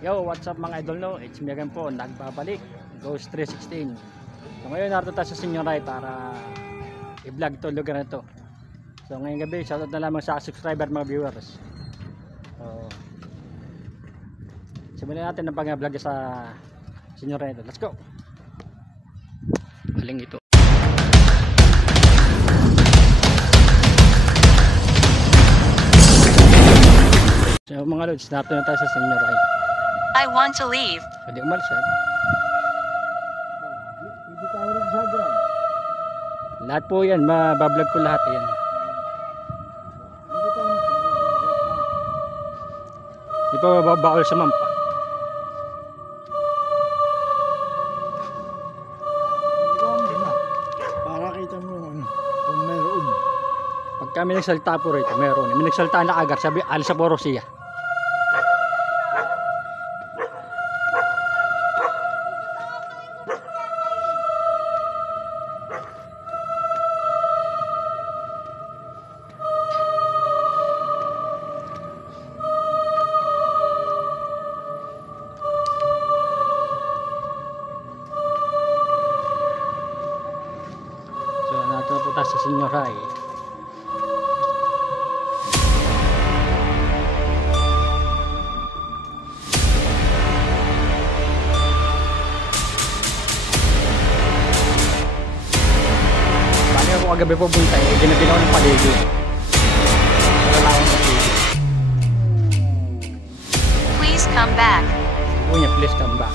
Yo, what's up mga idol, no? It's me again po, nagbabalik, Ghost 316. So ngayon narito tayo sa Senyoray para i-vlog to lugar na to. So ngayong gabi, shoutout na lamang sa subscriber mga viewers. So simulan natin ang pag-vlog sa Senyoray ito. Let's go! Aling ito. So mga lods, narito na tayo sa Senyoray. I want to leave. Hindi umalis yan. Lahat po yan, mabablog ko lahat yan. Hindi pa mababawal sa mampa. Para kita mo kung mayroon. Pag kami nagsalta po rito, meron. May nagsalta na agad, sabi alis sa Borussia. Punta sa Senyoray. Bali ako kagabi po punta ginabi na ako ng paligid. Wala akong paligid. Please come back. Sabi niya, please come back.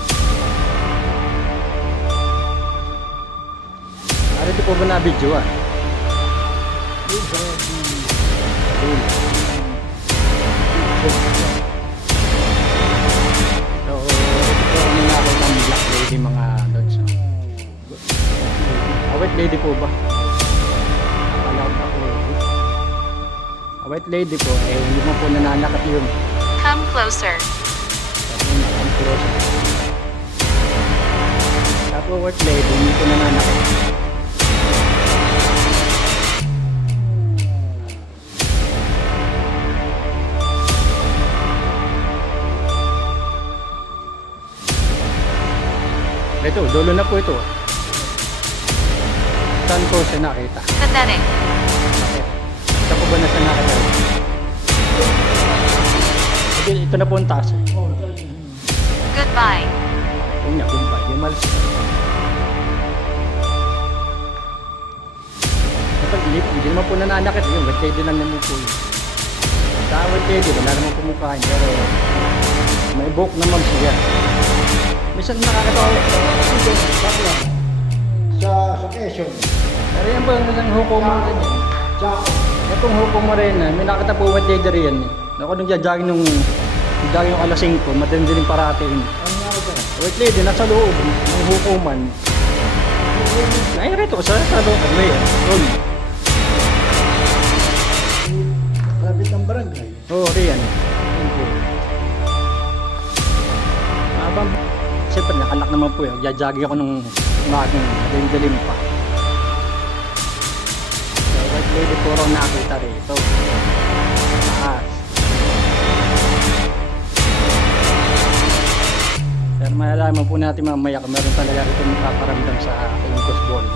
Ano po ba na-video ah? So, ito kami nakita ng black lady mga lods. White lady po ba? Akala ko black lady. White lady po, hindi mo po nananakat yun. Come closer. Come closer. Tapos white lady, hindi po nananakat. Ito, dulo na po ito. Saan ko siya nakita? Pathetic. Saan po ba na siya nakita? Ito na po ang taas. Goodbye. Ito niya, goodbye. Di malis ito. Hindi naman po nananakit yun. Wet lady lang naman po yun. Sa wet lady, wala naman pumukhain. Pero may book naman siya. Minsan nakakatawa sa Quezon. pero yan po ang hukuman rin yan. Itong hukuman rin may nakita po wet lady rin. Ako nung jogging nung alas 5, matindi rin parating. Wet lady nasa loob ng hukuman. Ay rito sa loob. Ano yan? Lapit ng barangay. Oo, riyan. Habang siyempre nakalak naman po yun. Jajagi ako nung umagang madaling-dalim pa. So, white lady po raw nakita rito. Taas. Pero malalaman po natin mamaya kung meron talaga rito nakaparamdam sa ating ghost ball.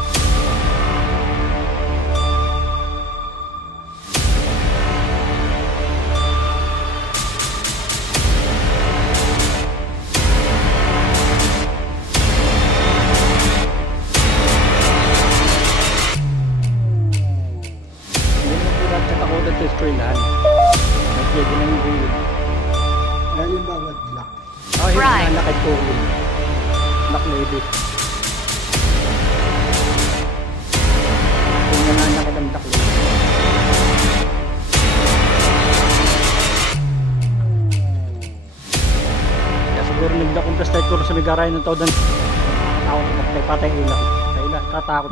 Sa eskwelahan. Nagpwede na yung buhay. Dahil yung bawat black. Hindi Right. nanakit po yun. Black lady. Hindi nanakit ang black lady. Kaya siguro nagdakumplas tayo sa migaray ng tao doon. Nakatakot patay ilang. Katakot.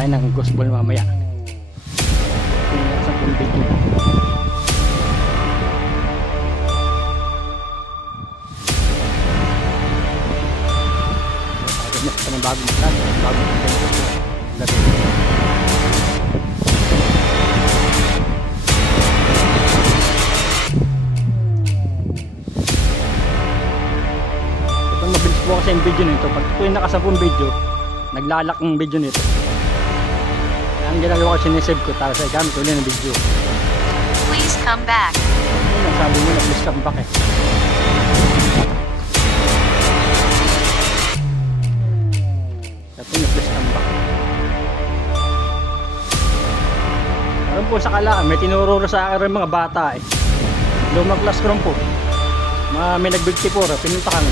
Tayo ng ghost ball mamaya. Sa video. Pinas pa ng bagong plan, bagong invento po. Lagi. Ito mabilis po kasi yung video nito. Pag po yung nakasampung video, naglalak ng video nito. Kaya ang ginagawa ko, sinesave ko tapos ay gamit ulit ng video. Please come back. Yun ang sabi mo na please come back eh. Ito na please come back. Parang po sa Kalaan, may tinururo sa akin mga bata eh. Lumang classroom po. May nagbigtipura, pinunta kami.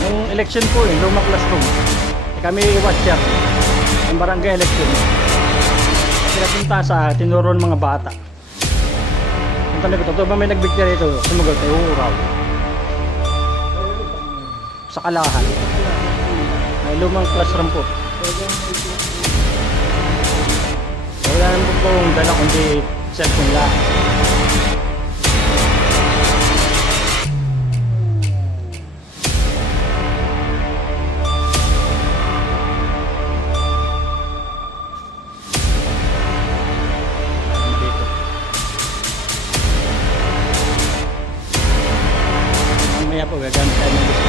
Nung election po yun, lumang classroom. Kami watcher ng barangay election. Pinapunta sa tinuro ng mga bata. Ang tanong ko, totoo ba may nagbigti rito? Sumagot, ay uraw. Sa Kalahan. May lumang classroom po. Wala naman po kung dala kundi cellphone lang. Mamaya po gagamit tayo ng gusto.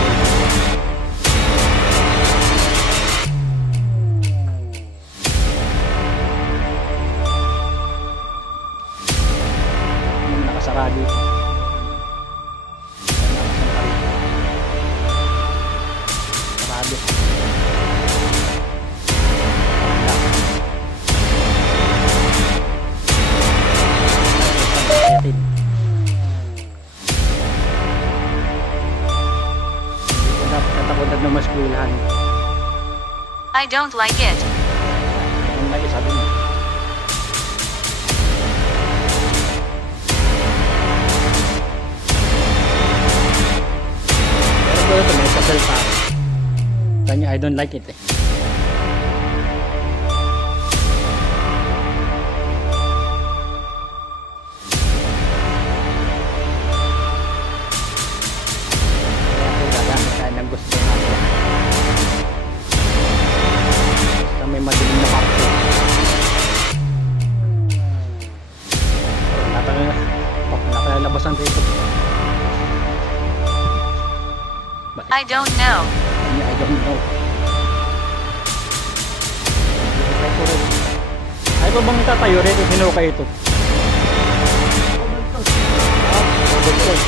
Nakasara dito. Sarado. Katakutan ng maskulihan. I don't like it. Ang lagi sabi mo. Pero ito may sapel pa. Kanya I don't like it eh. Kaya ako gagamit tayo ng gusto namin. Basta may madilim na parte. Napalalabasan rito. I don't know. I don't know. Ay ba bang tatayo rito? Hinukay ito. Covered court.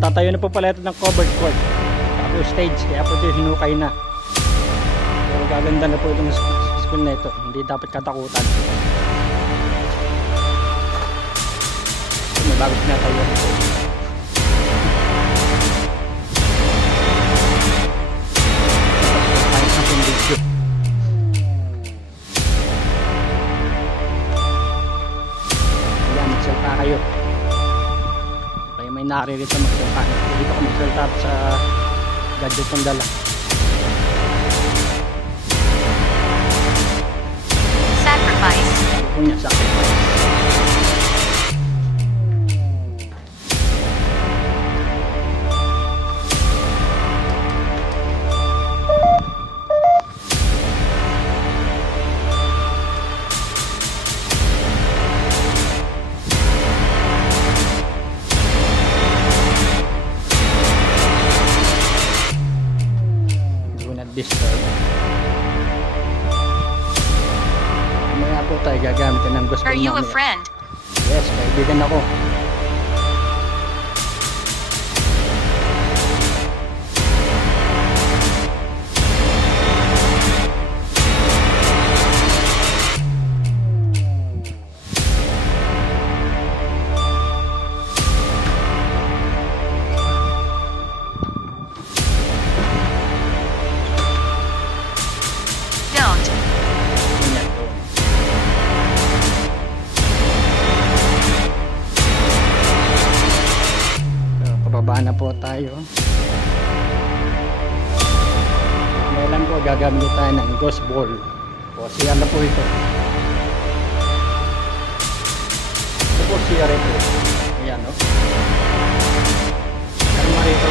Tatayo na po pala ito ng covered court. Tapos stage. Kaya po ito hinukay na. So gaganda na po itong school na ito. Hindi dapat katakutan. May bago tinatayo ito. Magsalta kayo. Kaya may naririto magsalta. Hindi pa ako magsalta sa gadget kong dala. Sacrifice. Kung niya sacrifice. Disturb. Mamaya po tayo gagamitin ng gusto Are you a namin. friend? Yes, kaibigan ako. Don't. Ganyan to. So, pababa na po tayo. Ngayon po gagamit tayo ng ghost ball. O siya na po ito. Ito po siya rito. Ayan o. Kalma rito.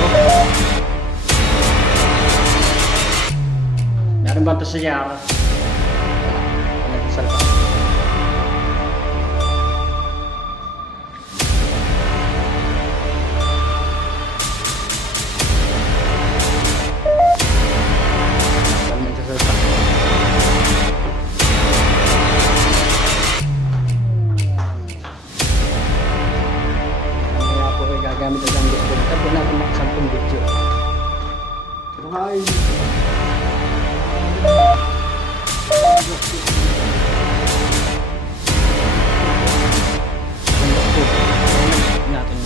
naman to si Yara. Nagsalita. Wala nagsasalita. Kaya po ay gagamit ang gusto. Sabi natin makasampung video. Kumain. Natin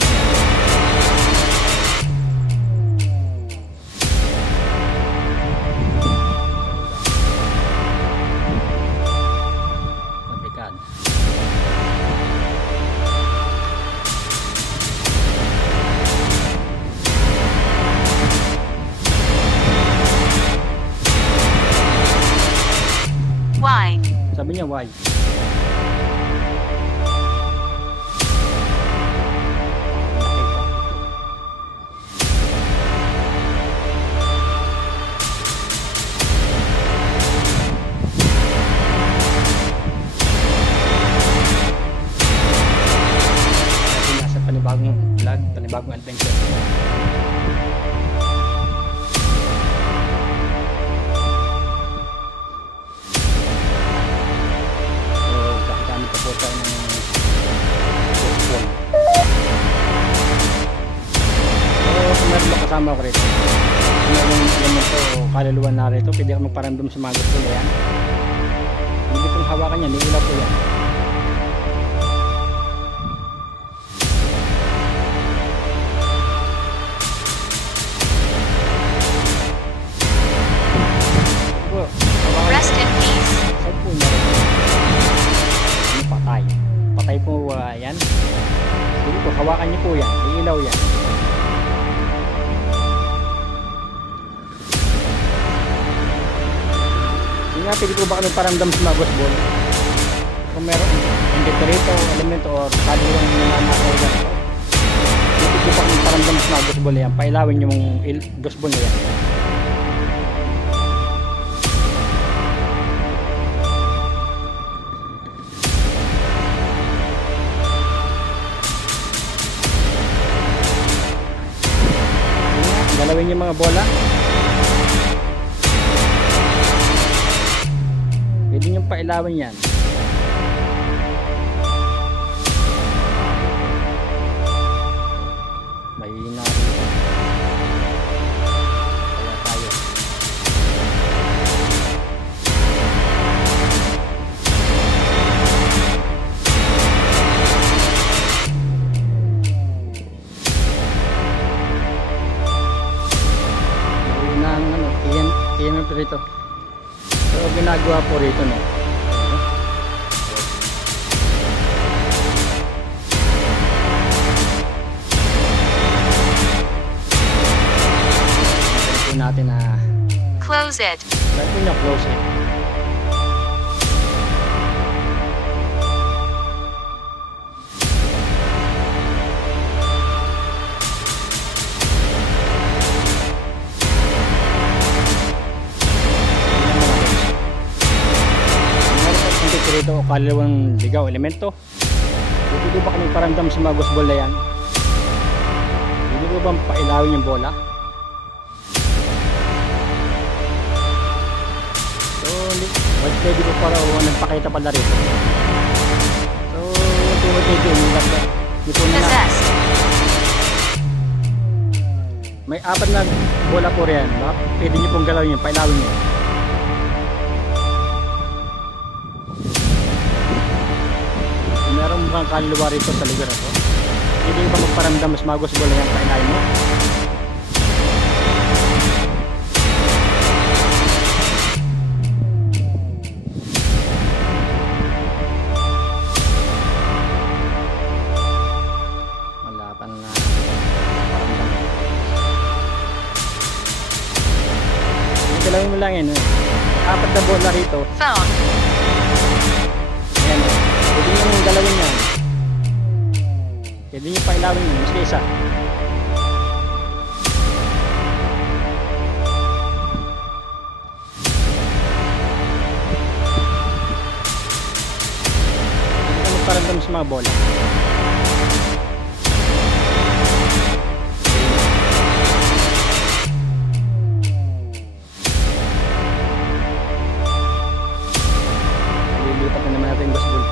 komplikado. Why? Sabi niya why? Nasa panibagong vlog, panibagong adventure. So, kakagamit pa po tayo ng football. So, kung meron ba kasama ko rito? Kung meron element o kaluluwa na rito, pwede ako magparandom sa mga gusto niya yan. Hindi pong hawakan niya, may ilaw po yan. Po, hawakan niya. Rest in peace. Saan po meron? Ano, patay. Patay po yan. Sige po, hawakan niyo po yan. May ilaw yan. Sige nga, pwede po ba kami paramdam sa mga boss ball? Kung meron indicator, element or kaliwang nananakaw dyan. Pwede po ba kami paramdam sa mga boss ball yan? Pailawin yung boss ball na yan. Galawin yung mga bola. Pwede nyo pailawin yan. Mahina rin. Kaya tayo. Ng ano, iyan po rito. So ginagawa po rito, no. Ito po natin na Close it. saan po niya close it. Rito o kalawang ligaw elemento. Pwede ko ba kami paramdam sa mga gusbol na yan? Pwede ko bang pailawin yung bola? So, pwede ko para nagpakita pala rito. So, tungod dito yung Possessed. may apat na bola po riyan. Pwede nyo pong galawin yun, pailawin nyo. Meron mukhang kaluluwa rito sa lugar na to. Hindi ba magparamdam mas magos bola yan painayin mo? Malapan na paramdam. Galawin mo lang yan. Apat na bola rito. Phone. Ayan. Pwede nyo yung galawin yan. Pwede nyo pailawin yun. Mas isa. sa mga bola. Lilipat na naman natin yung baseball.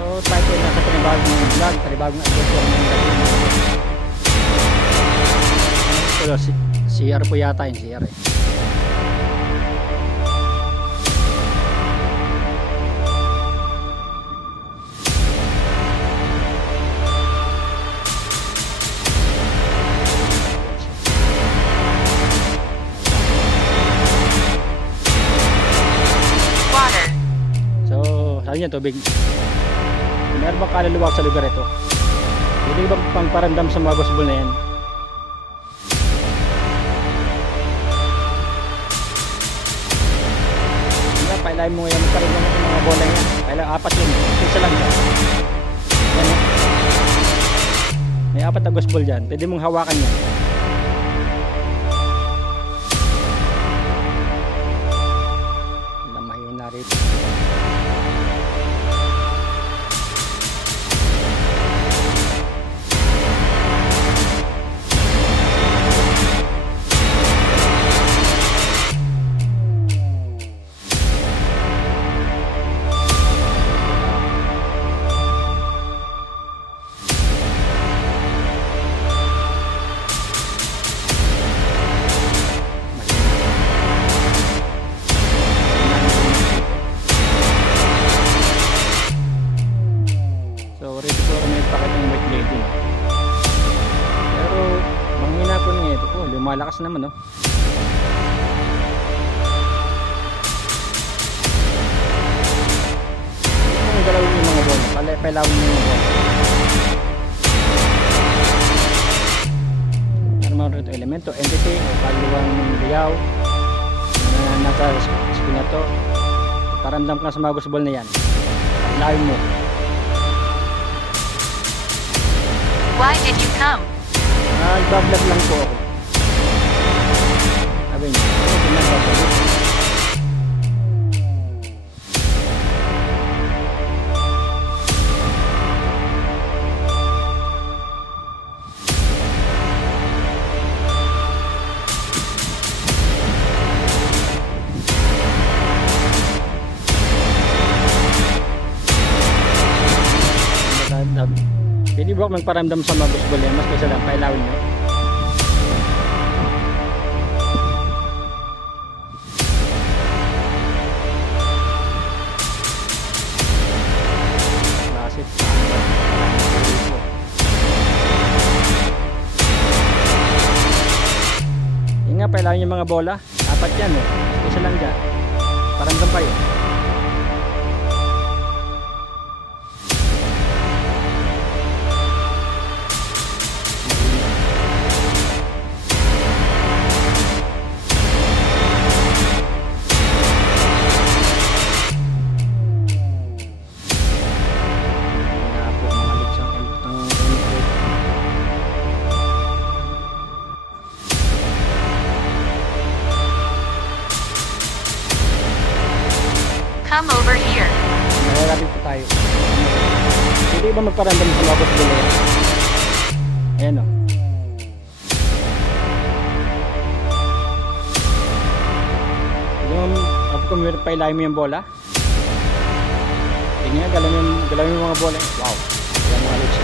So tayo po nasa panibagong vlog, panibagong adventure ng gagawin. Pero CR po yata yung CR eh. Water. So sabi niya tubig. Meron bang kaluluwa sa lugar ito? Hindi ba pang parandam sa mga baseball na yan? Pailahin mo ngayon, magkaroon mo ng mga bola yan. Pailahin, apat yun. Isa lang yan. Yan eh. May apat na baseball dyan. Pwede mong hawakan yan. Lamahin na rito. So ready for may pakit ng white lady. Pero manghina po nga ito. Oh, lumalakas naman oh. Kung galawin yung mga bola, pailawin yung mga bola. Ano mga rito elemento, entity o kaluwang liyaw na nasa screen na to. Paramdam ka sa mga baseball na yan. Pailawin mo. Why did you come? Nagbablog lang po ako. Sabi niya, ano ginagawa? Pwede ba magparamdam sa mga baseball yan? Mas kaysa lang, pailawin nyo. Klasik. Yun nga, pailawin yung mga bola. Apat yan eh. Mas kaysa lang dyan. Paramdam kayo. Come over here. Nalalapit po tayo. Pwede ba magparamdam sa mga baseball yan? Ayan o. Kung pailahin mo yung bola. Tingnan, galawin mo yung mga bola. Wow. Ayan mga lods.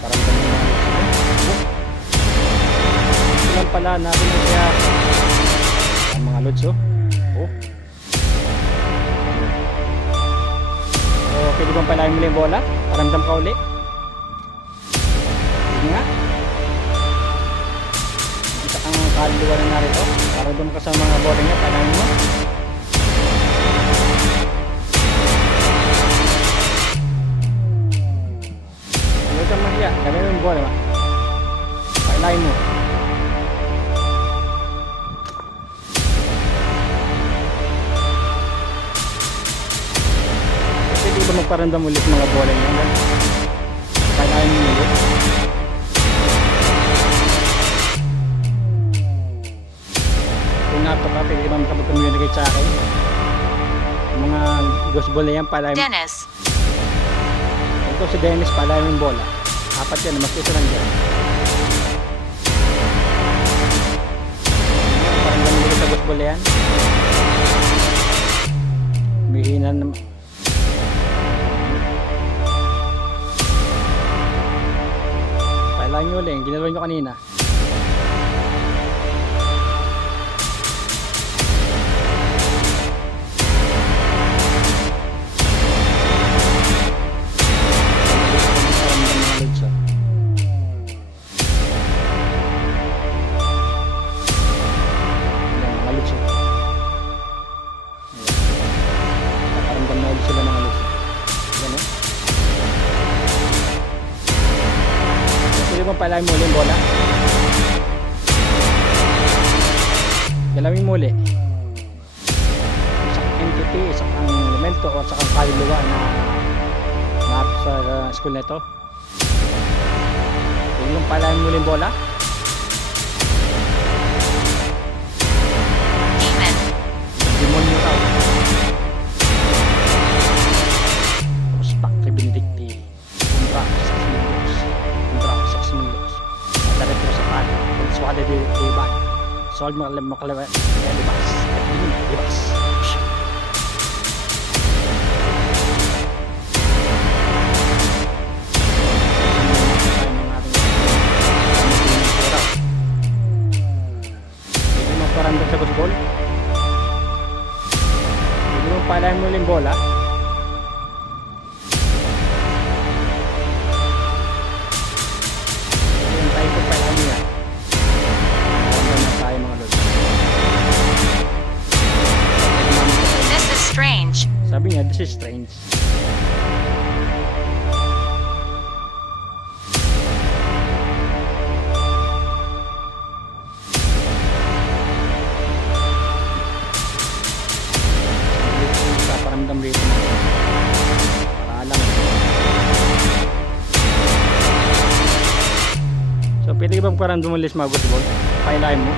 Paramdam yung mga lods. Ito lang pala natin na siya. Ayan mga lods oh. Oh. So, pwede bang pailahin mo yung bola? Paramdam ka uli. Tingnan nga. Kita ang kaluluwa na narito. Paramdam ka sa mga bola niya. Pailahin mo. Mahiya, gawin mo yung bola. Pailahin mo. Pwede ba magparamdam ulit mga bola niya? Pailahin mo ulit. Kung nato ka, pwede naman makapag-communicate sa akin. Yung mga ghost ball na yan, pala Dennis. ito si Dennis, pala yung bola. Apat yan, mas ito lang dyan. Parang ganun sa ghost ball na yan. Mahina naman. Pailan nyo ulit, ginalaw nyo kanina. Palahin muli yung bola. Galawin muli. Isang entity, isang elemento o isang kaluluwa na sa school na ito. Yung palahin muli yung bola. Demon. Demonyo raw. Uspak kay Benedicti. Undra sa Smilos. Undra sa Smilos. Matarik ko sa pan. Swada di iban. Solve makalawa. Libas. Libas. Hindi mo parandang sa baseball. Hindi mo palahin mo yung bola. Sabi niya, this is strange. Paparamdam rito na. Para lang. So, pwede ka bang paramdam mo list mga gusbol? Pailahin mo.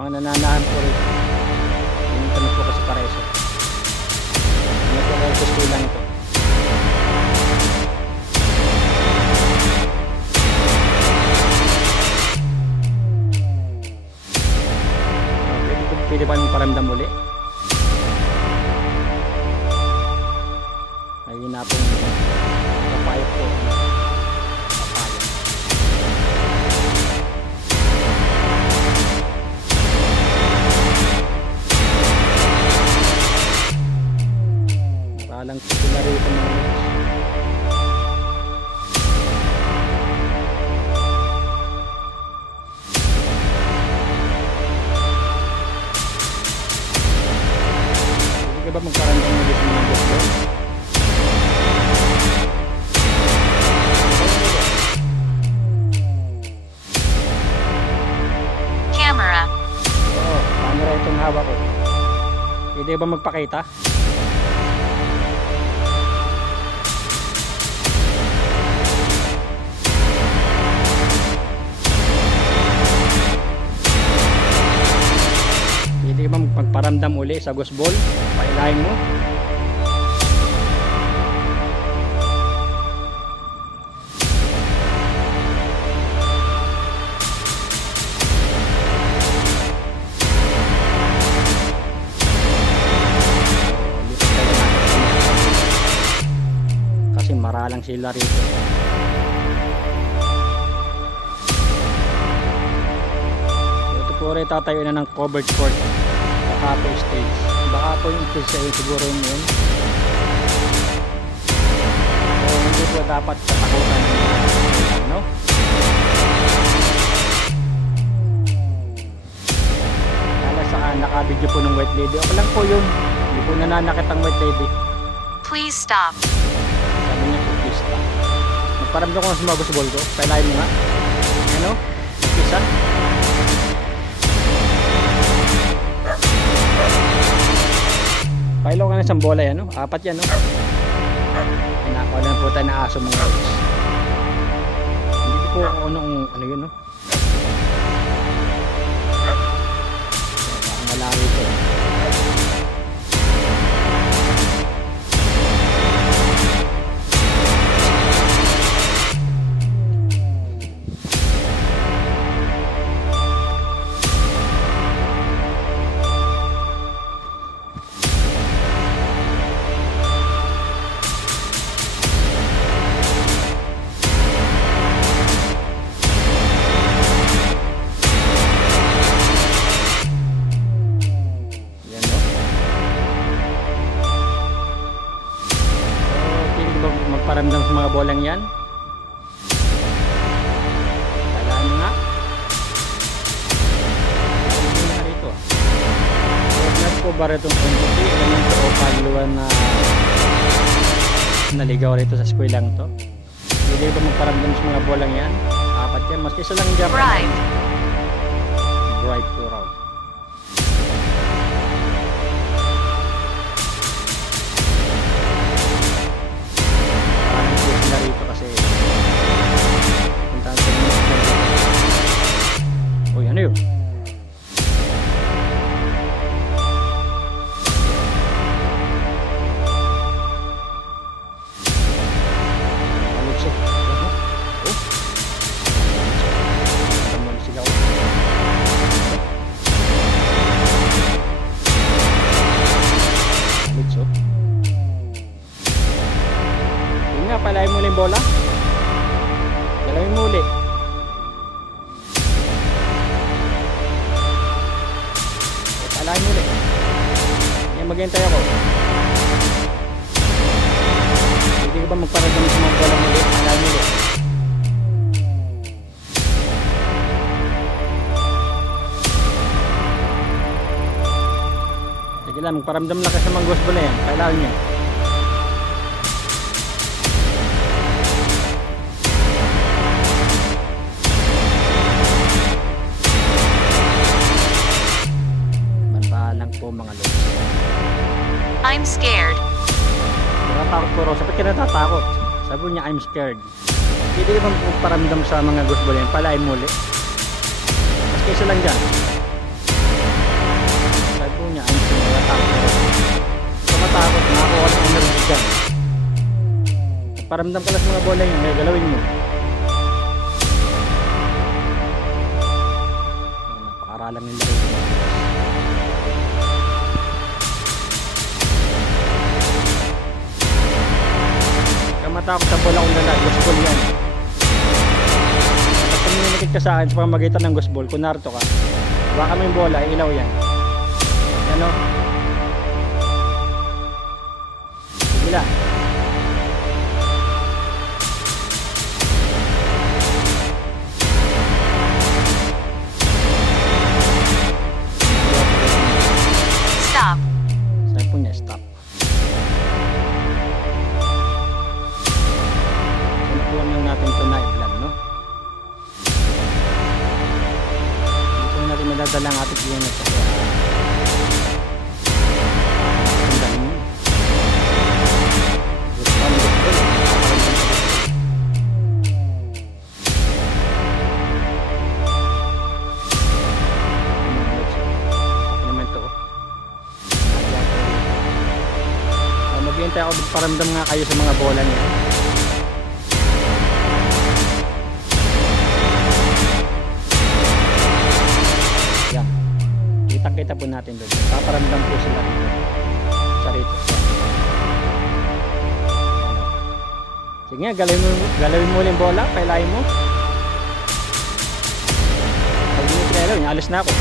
Mga nananahan po rin. Yung tanong po kasi pareso. Ano po kayo sa school lang ito. Pwede ba yung paramdam muli? Ayun na pong kapayot po. Lang sila rito mga lods. Hindi ka ba magparandang ulit sa mga gusto? Camera. Oo, camera itong hawak ko. Pwede ba magpakita? Hindi ka ba magparamdam uli sa ghost ball? Pailahin mo. Kasi maralang sila rito. Pure tatayo na ng covered court. Baka po stage. Baka po yung stage siguro yun. So, hindi po dapat katakutan ng no? Lala saan nakabidyo po ng white lady. Okay lang po yun. Hindi po nananakit ang white lady. Please stop. Sabi niya po please stop. Nagparamdam ko na sa mga gusto ko. Pailahin mo nga. Ano? Isa. Pailaw ka na isang bola yan, no? Apat yan, no? Pinakaw lang po tayo na aso mga lods. Hindi ko po ako ano yun, no? Parang malaki ito. Magparamdam sa mga bolang yan. Talaan mo nga. Ano nga rito? Huwag po ba rito entity? Elemento o paluan na naligaw rito sa eskwelahan to? Hindi ba magparamdam sa mga bolang yan? Apat yan. Mas isa lang dyan. Bribe. Bribe po raw. Rito kasi puntahan sa mga. Uy, ano yun? Malutsok. Oh. Malutsok sila. Malutsok. Palayin mo ulit yung bola. Galawin mo ulit. Palayin mo ulit. Yan, maghintay ako. Hindi ka ba magparamdam sa mga bola mo ulit? Palayin mo ulit. Sige lang, magparamdam lang ka sa mga ghost bola yan. Palayin nyo. Mga lods. I'm scared. Natatakot po raw. Sabi ka natatakot. Sabi niya, I'm scared. Hindi ka bang paramdam sa mga ghost ball yan? Palain muli. Mas kaysa lang dyan. Sabi po niya, I'm scared. Natatakot po raw. So matakot, nakakuha ng energy dyan. Paramdam ka lang sa mga bola yun. Kaya galawin mo. Napakaralan nila rin. Matakot sa bola kung lala, ghost ball yan. Kapag communicate ka sa akin sa pamamagitan ng ghost ball, kung narito ka, baka mo yung bola, ilaw yan. Yan o. Sige lang. Stop. Sabi po niya, stop. Natin ito na i-vlog, no? Hindi po natin madadala ang ating client kasi ang dami mo. Gusto ko naman ito maghihintay ako paramdam nga kayo sa mga bola niya. Kita po natin doon. Paparamdam po sila rito. Sa rito. Sige nga, galawin mo ulit yung bola. Pailayin mo. Pag hindi mo pinailaw, alis na ako.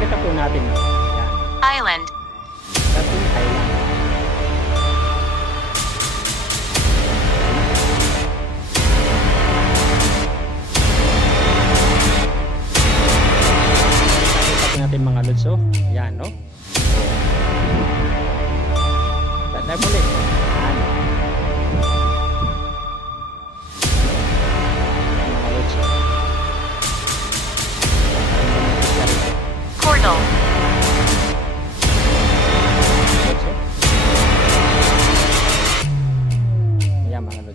Kita po natin. Yan. Island. That's yung island. natin mga lods, oh. Yan, no?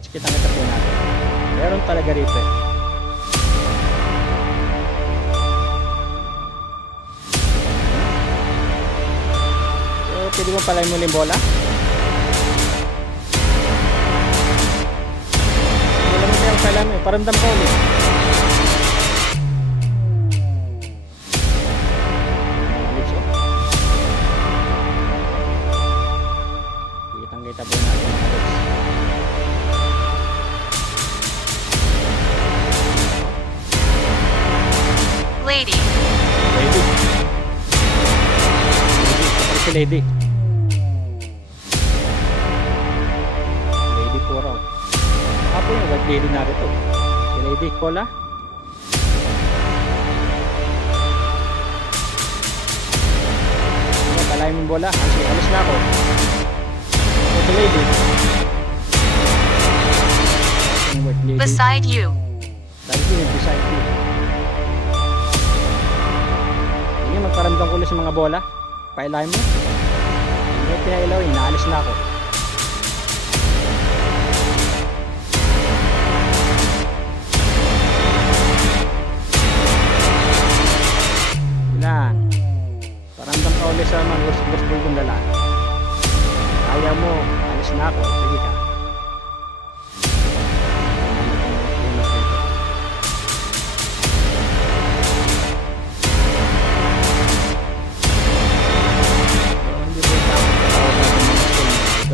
Lods, kitang-kita po natin. Meron talaga rito eh. So, pwede mo pala muli yung bola. Wala mo kayang kailan eh. Paramdam ka ulit. Kitang-kita po natin mga lods. Lady. Lady. Kapag si Lady. Lady po raw. Ako yung white lady na rito. Si Lady. Bola. Talay mong bola. Alis na ako. O si Lady. Yung white lady. Beside you. Dahil yun yung beside you. Yun yung magparamdam ko ulit sa mga bola. Pailahin mo. Hindi mo pinailaw eh. Naalis na ako. Ilan. Paramdam ka ulit sa mga gusto kong dala. Ayaw mo. Alis na ako. Sige ka.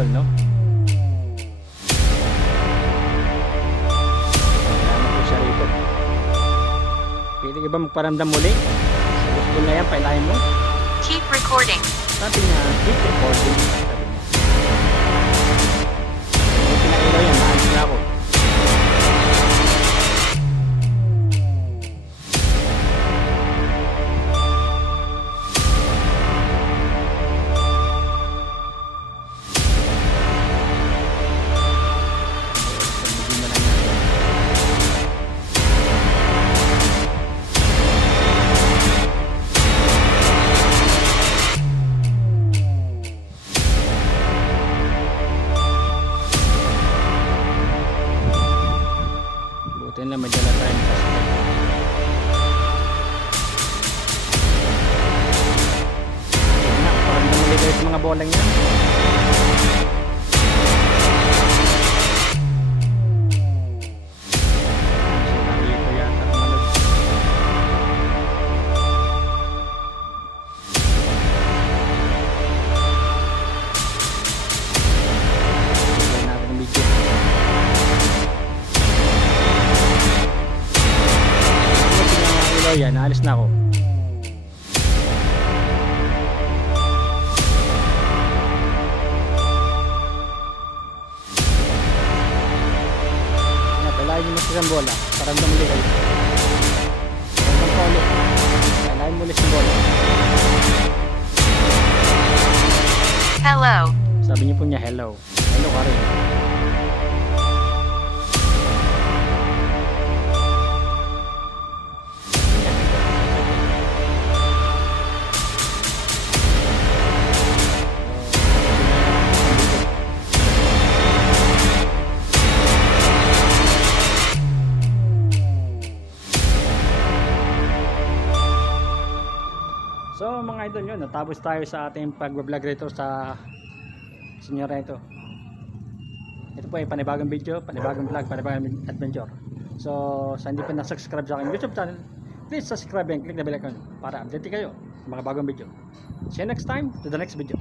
No? Kailangan po siya rito. Pwede ka ba magparamdam muli? Sa gusto na yan, pailahin mo. Keep recording. Sabi niya, keep recording. Sabi niya. Kung pinailaw yan, maalis na ako. Buti na may dala tayong flashlight. Sige na, parang namuli kayo sa mga bolang yan. Sila rito yata mga lods. Tuloy natin ang video. Yan, naalis na ako. Yan, palahin mo sa bola. Paramdam muli kayo. Paramdam ka ulit. Palahin mo ulit sa bola. Hello. Sabi niyo po niya, hello. Hello ka rin. So mga idol yun, natapos tayo sa ating pag-vlog rito sa senyora ito. Ito po ay panibagong video, panibagong vlog, panibagong adventure. So sa hindi pa na-subscribe sa aking YouTube channel, please subscribe and click the bell icon para update kayo sa mga bagong video. See you next time to the next video.